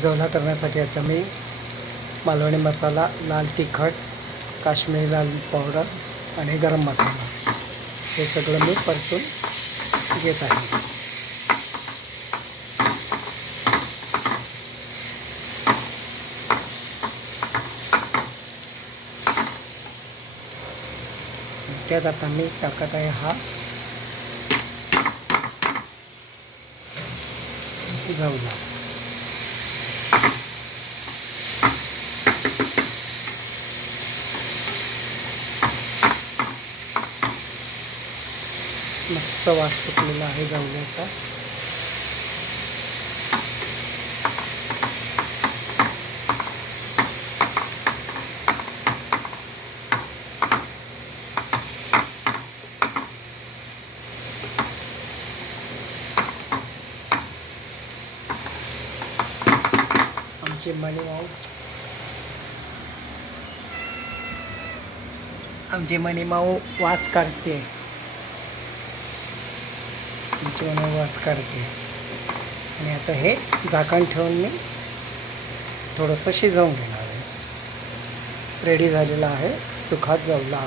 जवला करण्यासाठी आता मी मालवणी मसाला, लाल तिखट, काश्मीरी लाल पावडर आणि गरम मसाला हे सगळं मी परतून घेत आहे. त्यात आता मी टाकत आहे हा जवला. मस्त वास सुटलेला आहे जवल्याचा. आमची मनीमाऊ वास काढते. आमची मनीमाऊ वास काढते. आणि आता हे झाकण ठेवून मी थोडंसं शिजवून घेणार आहे. रेडी झालेला आहे सुखा जवला.